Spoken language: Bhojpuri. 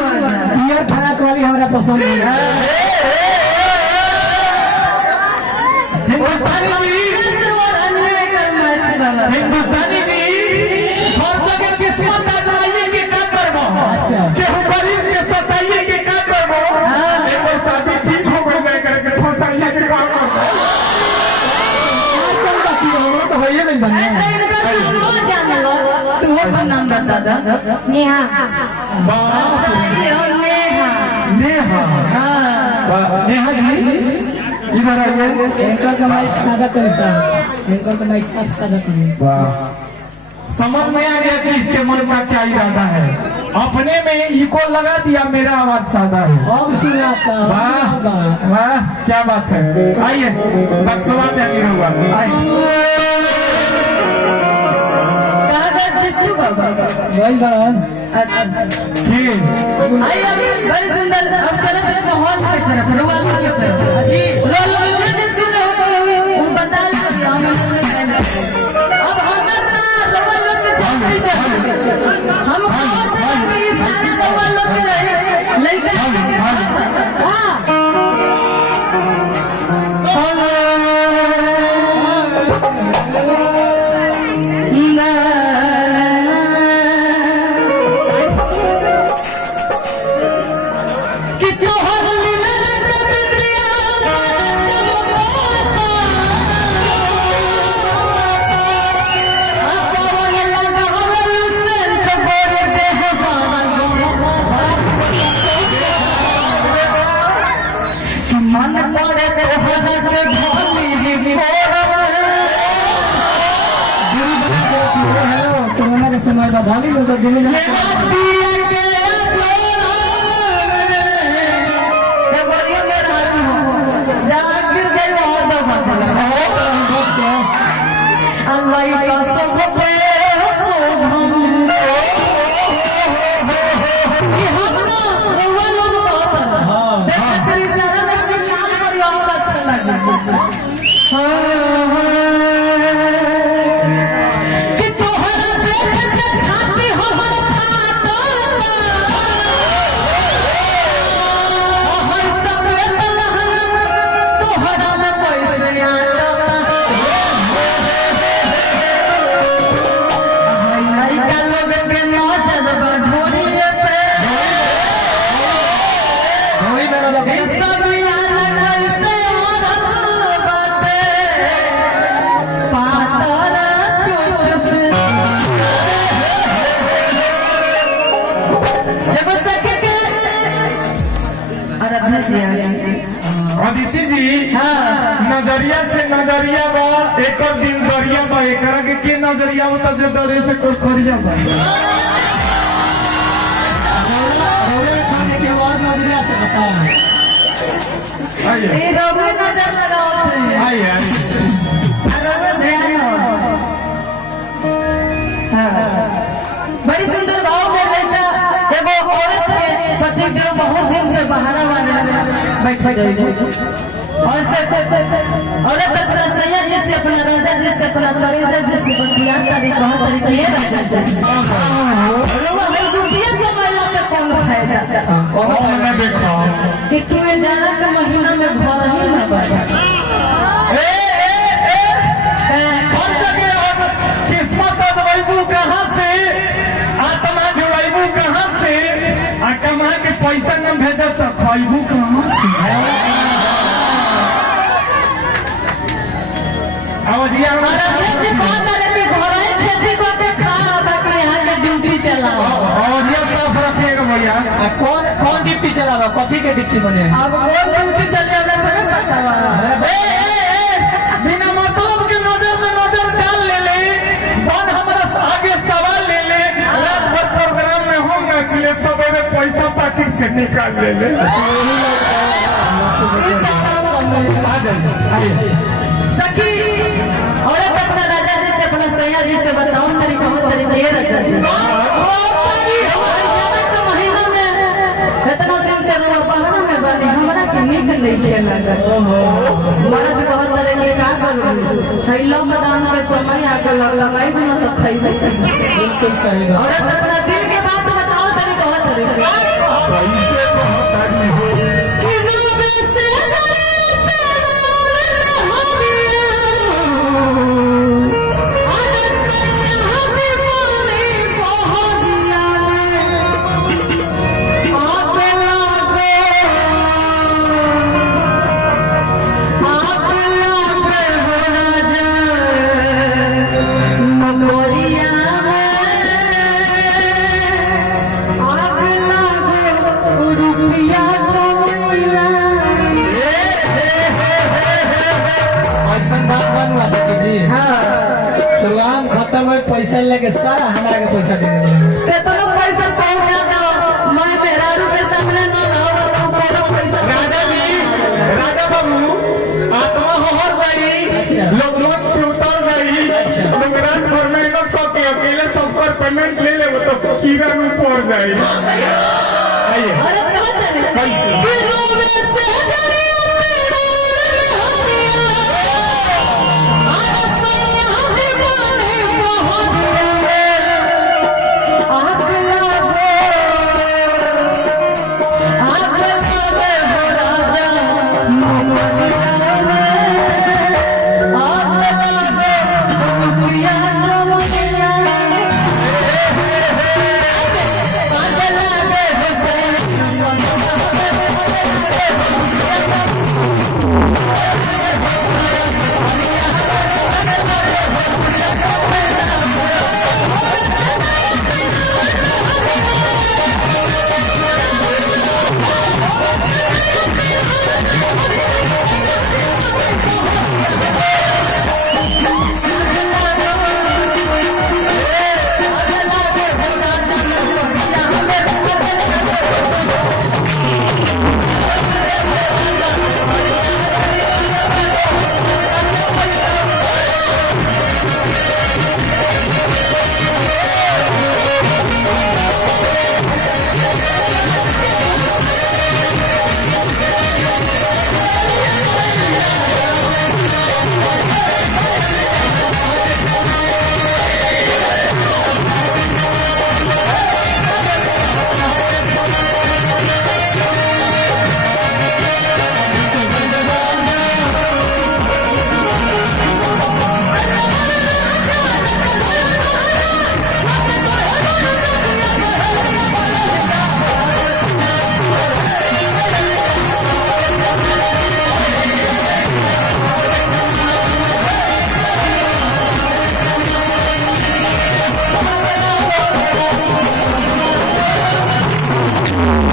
पियर फराक वाली हमारा पसंद है। हिंदुस्तानी जी हर जगह किस्मत आजमाइए के का करबो। अच्छा केहू गरीब के सताइए के का करबो। एगो शादी ठीक हो गई करके फसाइए के का करबो। आजकल का की हो तो होइए नहीं बनना। तू अपन नाम बता दा। नेहा। अच्छा ये हो नेहा। नेहा। हां नेहा जी इधर आइए। इनका का माइक सादा करें साहब, इनका का माइक सादा करें। वाह समझ में आ गया कि इसके मन का क्या इरादा है। अपने में इको लगा दिया, मेरा आवाज सादा है। अब सुना था। वाह वाह क्या बात है। आइए बक्सवा में आगे हुआ आइए। जितू बाबा जय बड़न। अच्छा आइए बड़ी सुंदर। अब चलो माहौल की तरफ रोवाल की तरफ रोल जो सुन रहे हो वो बता दो हमें अब अंदर ना रोवाल लोग के चलते हम समझ सकते हैं सारा रोवाल लोग के रहे लड़का के हां समय बधाई में तो दिल में अल्लाह का सब अदिति जी नजरिया से नजरिया बा एक दिन दरिया बा एकरा के नजरिया होता जो डरे से कोई खरिया बा के और नजरिया से बता। आइए ये रोग में नजर लगाओ आइए अरे ध्यान हां बड़ी सुंदर भाव में लड़का एगो औरत के पति देव बहुत दिन से बहाना वाले बैठे गए और औरत अपना सैया जी से अपना राजा जी से अपना करेजा जी से बतिया करी कह करी के राजा जी लोग हमें रुपया के महिला पे कौन फायदा कौन मैं देखा कि तू जाना के महीना में घर ही ना बैठा हर जगह किस्मत आजमाइबू कहाँ से, आत्मा जुड़ाइबू कहाँ से, आ कमा के पैसा न भेजब तो खाइबू कहाँ से। अवधिया साफ रखिएगा भैया। कौन कौन डिप्टी चला रहा, कथी के डिप्टी बने? अब कौन ड्यूटी चले बिना मतलब के नजर में नजर डाल ले बन हमारा आगे सवाल ले रात भर प्रोग्राम में हम नाचिए, सवेरे पैसा पैकेट से निकाल ले सखी औरत अपना राजा जी से अपना सैया जी से बताओ तरीके राजा जी महीना में इतना दिन से बहना में बने हमारा के नीक नहीं खेला मर्द कहत रहे कि का करूं खैलो मैदान के समय आके लगाई बना तो खाई बिल्कुल सही बात। औरत अपना दिल के बात बताओ तरी कहत रहे के सारा हमारा के पैसा दे देंगे केतनो पैसा पहुंच जाता मैं मेहरारू के सामने न रहो तो कोनो पैसा राजा जी, राजा बाबू आत्मा हर जाई, अच्छा। लोग मत से उतर जाई, अच्छा। लोग रात भर मेहनत करके अकेले सबकर पेमेंट ले ले तो कीड़ा में पड़ जाई।